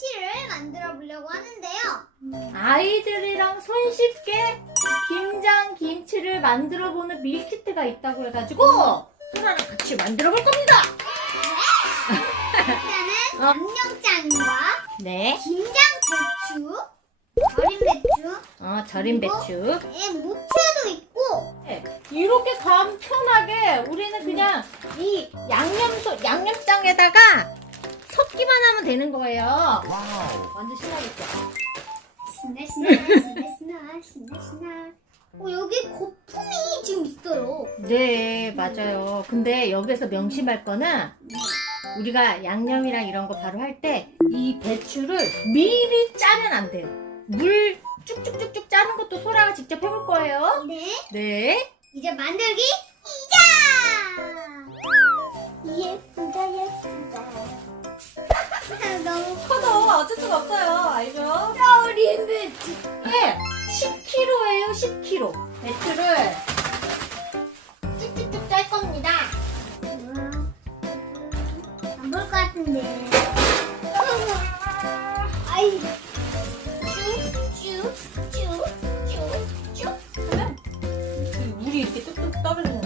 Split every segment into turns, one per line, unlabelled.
김치를 만들어 보려고 하는데요.
아이들이랑 손쉽게 김장 김치를 만들어 보는 밀키트가 있다고 해가지고 소라랑 같이 만들어 볼 겁니다.
일단은
어.
양념장과
네.
김장 배추, 절인 배추,
어, 절인 배추.
예, 무채도 있고
네, 이렇게 간편하게 우리는 그냥 이 양념소 양념장에다가 섞기만 하면 되는 거예요. 완전 신나겠죠?
신나 신나 신나 신나 신나 신나. 어 여기 거품이 지금 있어요.
네, 맞아요. 근데 여기서 명심할 거는 우리가 양념이랑 이런 거 바로 할 때 이 배추를 미리 짜면 안 돼요. 물 쭉쭉쭉쭉 짜는 것도 소라가 직접 해볼 거예요.
네,
네.
이제 만들기 시작.
어쩔 수가 없어요. 알죠?
절인 배추.
네. 10kg예요, 10kg. 배추를 쭉쭉쭉 짤 겁니다.
안 볼 것 같은데. 아이. 쭉쭉쭉쭉쭉.
그러면 이 물이 이렇게 뚝뚝 떨어지는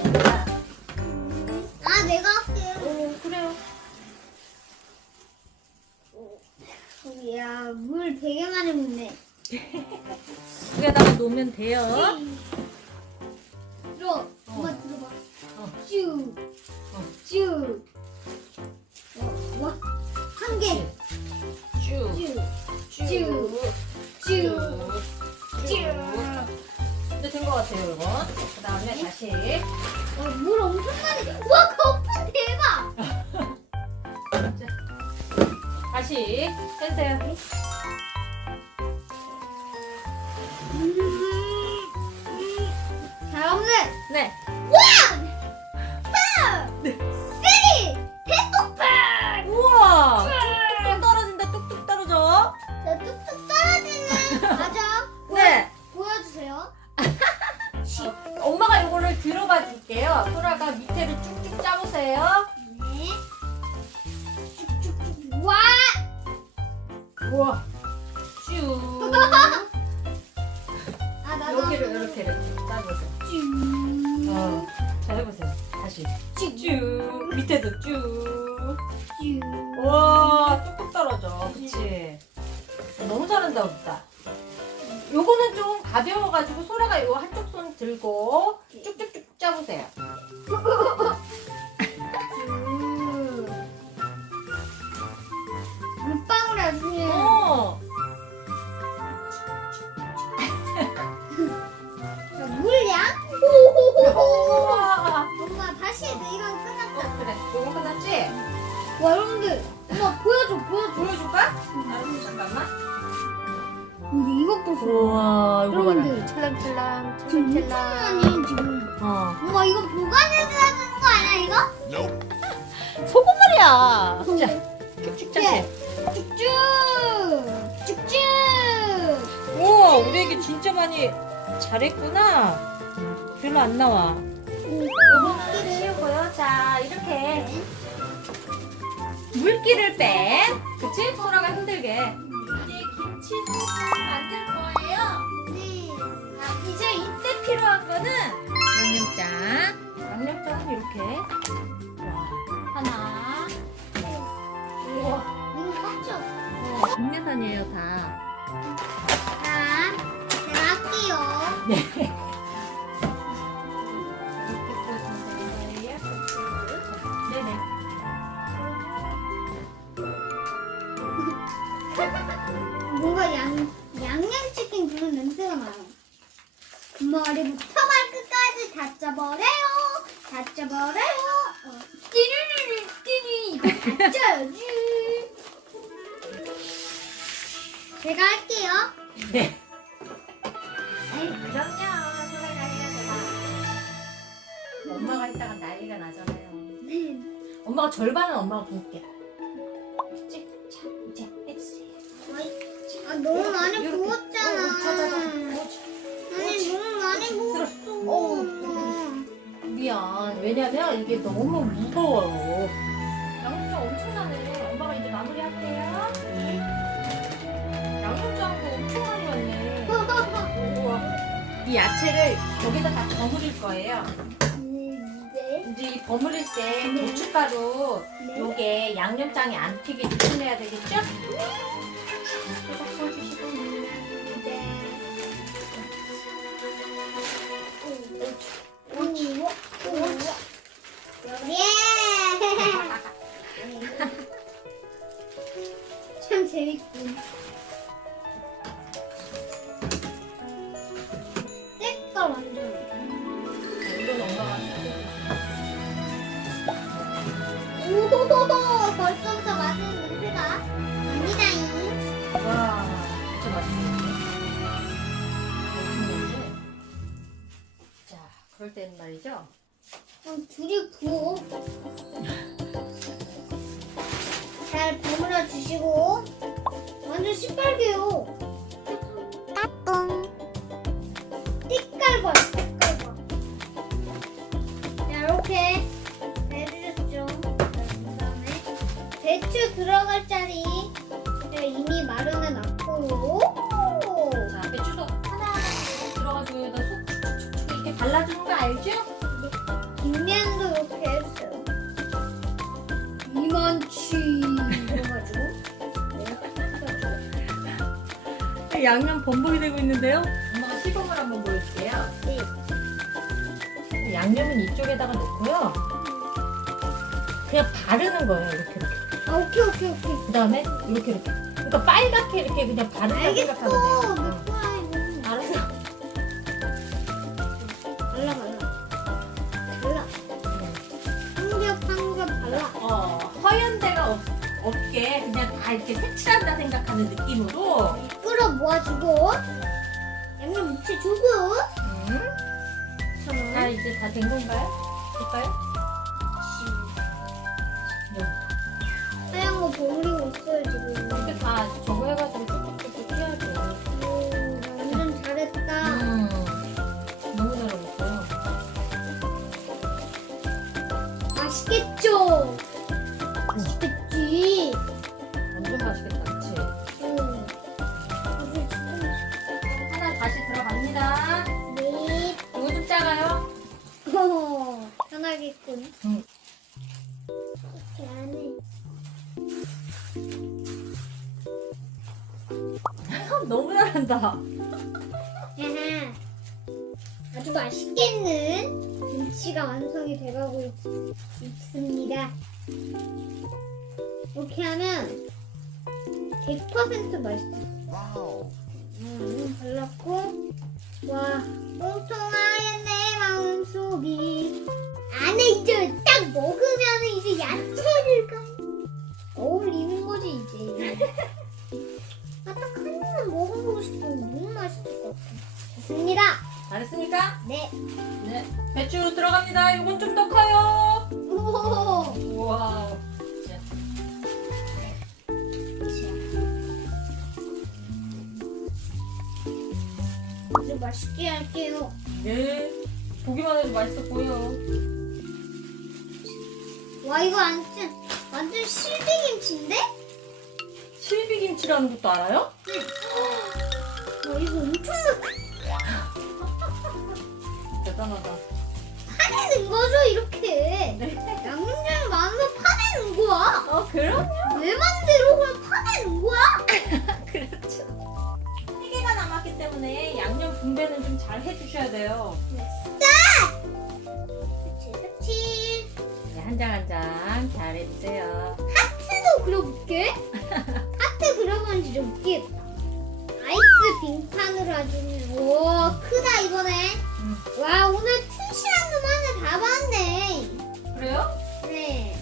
돼요.
들어, 엄마 들어봐.
어.
쭉,
어.
쭉. 와, 와, 한 개.
쭉,
쭉,
쭉,
쭉,
쭉.
쭉.
이제 된것 같아요, 이건. 그 다음에 다시.
어, 물 엄청 많이. 와, 거품 대박.
다시 해주세요. 들고 쭉쭉쭉 짜보세요.
쭉. 물방울이 아주 그냥
어.
자, 물량. 호호호호.
우와.
엄마 다시 해. 이건
어,
끝났다.
그래. 요거 끝났지?
와 여러분들, 엄마 보여줘 보여줘.
보여줄까? 알았어, 잠깐만.
근데 이것 보세요.
우와,
이거 봐라. 여러분들.
찰랑찰랑,
지금 엄청 많이 지금.
어.
엄마 이거 보관해줘야 되는 거 아니야 이거?
소금물이야. 자,
네.
쭉쭉 짜세요.
쭉쭉 쭉쭉.
우와, 우리 애기 진짜 많이 잘했구나. 별로 안 나와. 요거는 치우고요. 자, 이렇게 물기를 뺀. 그치? 소라가 힘들게. 이제 김치 소스를 만들 거예요. 이제 이때 필요한 거는 양념장. 양념장은 이렇게. 와, 하나. 우와,
이거 깍죠?
어, 국내산이에요, 다.
자, 제가 할게요.
네. 이렇게 뿌려주면 되는 거예요. 네네.
뭔가 양 양념치킨 그런 냄새가 나요. 머리부터 발끝까지 다 짜버려요. 다 짜버려요. 어. 띠르르르 띠리 이거 다 짜야지. 제가 할게요.
네.
아이,
그럼요. 소라가 해야 엄마가 했다가 난리가 나잖아요.
네.
엄마가 절반은 엄마가 부을게. 왜냐면 이게 너무 무거워요. 양념 엄청나네. 엄마가 이제 마무리할게요. 양념장도 엄청 많이 왔네. 우와. 이 야채를 여기다 다 버무릴 거예요.
네.
이제 이 버무릴 때 고춧가루
네.
요게 양념장이 안 튀게 조심해야 되겠죠?
주시고 완전 시뻘개요. 봐, 색깔 봐. 자, 이렇게 해주셨죠. 자, 그다음에 배추 들어갈 자리 이제 이미 마련해 놨고요.
자 배추도 하나 들어가지고 여기다 속 축축축축 이렇게 발라주는 거 알죠?
뒷면
양념 범벅이 되고 있는데요 엄마가 시범을 한번 보여줄게요
네.
양념은 이쪽에다가 넣고요 그냥 바르는 거예요 이렇게 이렇게
아 오케이 오케이 오케이.
그 다음에 이렇게 이렇게 그러니까 빨갛게 이렇게 그냥 바른다
알겠어.
생각하면 돼요
몇 번이고.
알았어
발라 발라. 발라. 한겹 한겹 발라.
어, 허연대가 없, 없게 그냥 다 이렇게 색칠한다 생각하는 느낌으로
끌어 모아주고 양념 묻혀주고.
음. 자
자,
이제 다 된 건가요? 될까요?
하얀 거 버무리고 있어요 지금.
이렇게 다 저 어,
편하겠군.
응.
이렇게 안에.
너무 잘한다
야하. 아주 맛있겠는 김치가 완성이 돼가고 있, 있습니다. 이렇게 하면 100% 맛있어.
Wow.
음, 발랐고 와 꽁통하얀 내 마음속이 안에 이제 딱 먹으면 이제 야채를 가. 어울리는 거지 이제. 아딱 한 입만 먹어보고 싶으면 너무 맛있을 것 같아. 됐습니다.
잘했으니까?
네.
네. 배추 들어갑니다. 이건 좀 더 커요.
오.
우와. 자,
아주 맛있게 할게요.
네. 보기만 해도 맛있어 보여
와 이거 완전 완전 실비김치인데?
실비김치라는 것도 알아요?
와 이거 엄청
대단하다.
파내는 거죠 이렇게? 양념장이 많아서 파내는 거야?
어 그럼요.
내 맘대로 그냥 파내는 거야?
그렇죠. 세 개가 남았기 때문에 양념 분배는 좀 잘 해주셔야 돼요 장 한 장 잘 해주세요.
하트도 그려볼게. 하트 그려보는지 좀 웃기겠다 아이스 빙판으로 아주 오 크다 이번에.
음.
와 오늘 튼실한 놈 하나 다 봤네.
그래요?
네.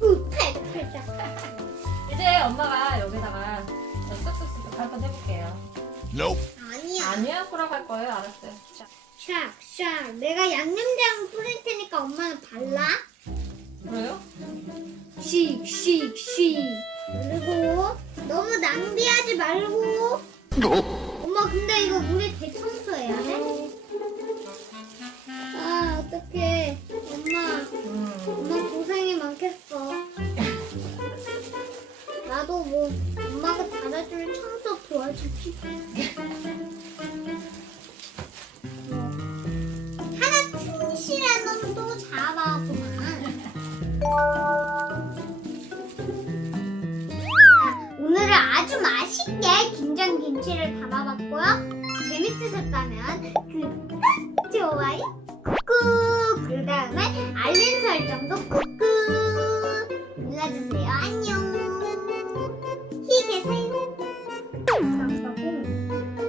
팔다 팔다
이제 엄마가 여기다가 쓱쓱쓱 한번 해볼게요.
Nope.
아니야.
아니야? 그럼 할 거예요? 알았어요. 자,
샥 샥 내가 양념장 뿌릴 테니까 엄마는 발라
그래요?
씩 씩 씩 그리고 너무 낭비하지 말고 엄마 근데 이거 물에 대청소해야 돼? 아 어떡해 엄마
음.
엄마 고생이 많겠어 나도 뭐 하나 아주 맛있게 김장 김치를 담아봤고요. 재밌으셨다면 그 구독, 좋아요, 꾹꾹! 그 다음에 알림 설정도 꾹!